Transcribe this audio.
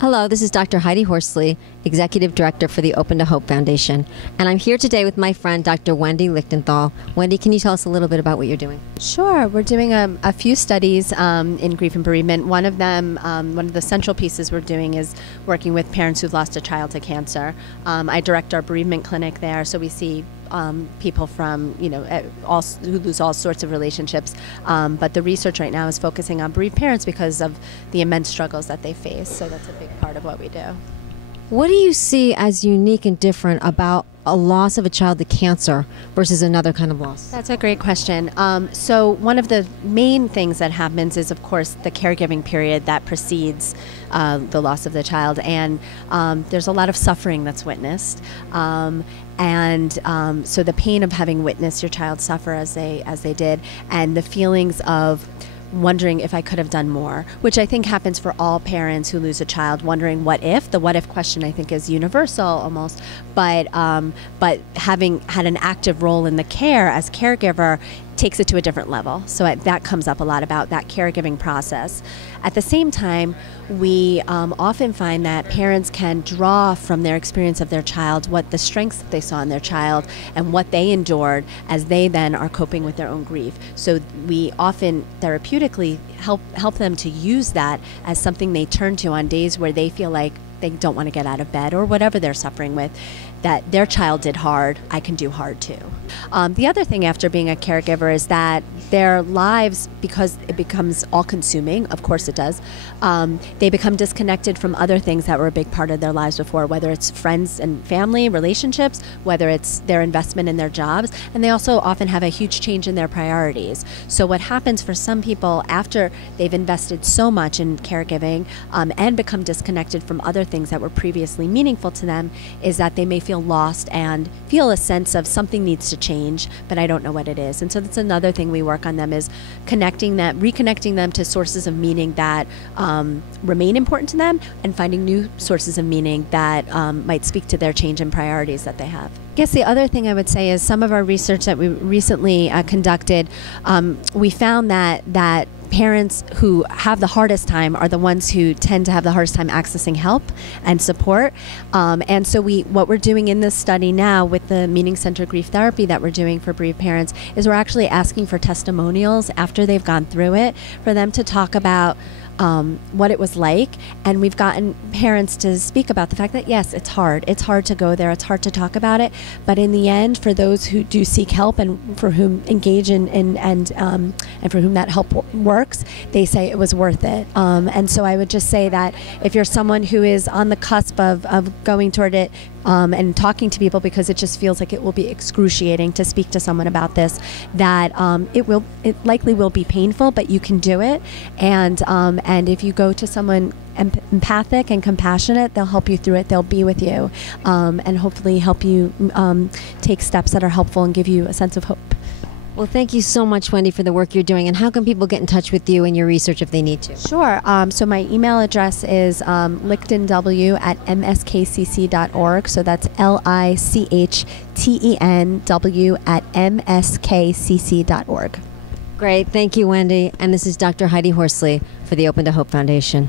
Hello, this is Dr. Heidi Horsley, Executive Director for the Open to Hope Foundation, and I'm here today with my friend Dr. Wendy Lichtenthal. Wendy, can you tell us a little bit about what you're doing? Sure. We're doing a few studies in grief and bereavement. One of them, one of the central pieces we're doing is working with parents who've lost a child to cancer. I direct our bereavement clinic there, so we see people from, who lose all sorts of relationships. But the research right now is focusing on bereaved parents because of the immense struggles that they face. So that's a big part of what we do. What do you see as unique and different about a loss of a child to cancer versus another kind of loss? That's a great question. So one of the main things that happens is, of course, the caregiving period that precedes the loss of the child. And there's a lot of suffering that's witnessed. So the pain of having witnessed your child suffer as they did, and the feelings of wondering if I could have done more, which I think happens for all parents who lose a child, wondering what if. The what if question, I think, is universal almost, but having had an active role in the care as caregiver takes it to a different level. So that comes up a lot about that caregiving process. At the same time, we often find that parents can draw from their experience of their child what the strengths that they saw in their child and what they endured as they then are coping with their own grief. So we often therapeutically help them to use that as something they turn to on days where they feel like they don't want to get out of bed or whatever they're suffering with, that their child did hard, I can do hard too. The other thing after being a caregiver is that their lives, because it becomes all-consuming, of course it does, they become disconnected from other things that were a big part of their lives before, whether it's friends and family, relationships, whether it's their investment in their jobs, and they also often have a huge change in their priorities. So what happens for some people after they've invested so much in caregiving and become disconnected from other things that were previously meaningful to them is that they may feel lost and feel a sense of something needs to change, but I don't know what it is. And so that's another thing we work on them, is reconnecting them to sources of meaning that remain important to them, and finding new sources of meaning that might speak to their change in priorities that they have. I guess the other thing I would say is some of our research that we recently conducted, we found that parents who have the hardest time are the ones who tend to have the hardest time accessing help and support. And so what we're doing in this study now with the meaning-centered grief therapy that we're doing for bereaved parents is we're actually asking for testimonials after they've gone through it, for them to talk about what it was like. And we've gotten parents to speak about the fact that yes, it's hard to go there, it's hard to talk about it, but in the end, for those who do seek help and for whom engage and for whom that help works, they say it was worth it. And so I would just say that if you're someone who is on the cusp of going toward it and talking to people, because it just feels like it will be excruciating to speak to someone about this, that it likely will be painful, but you can do it. And if you go to someone empathic and compassionate, they'll help you through it. They'll be with you and hopefully help you take steps that are helpful and give you a sense of hope. Well, thank you so much, Wendy, for the work you're doing. And how can people get in touch with you and your research if they need to? Sure. So my email address is lichtenw@mskcc.org. So that's lichtenw@mskcc.org. Great. Thank you, Wendy. And this is Dr. Heidi Horsley for the Open to Hope Foundation.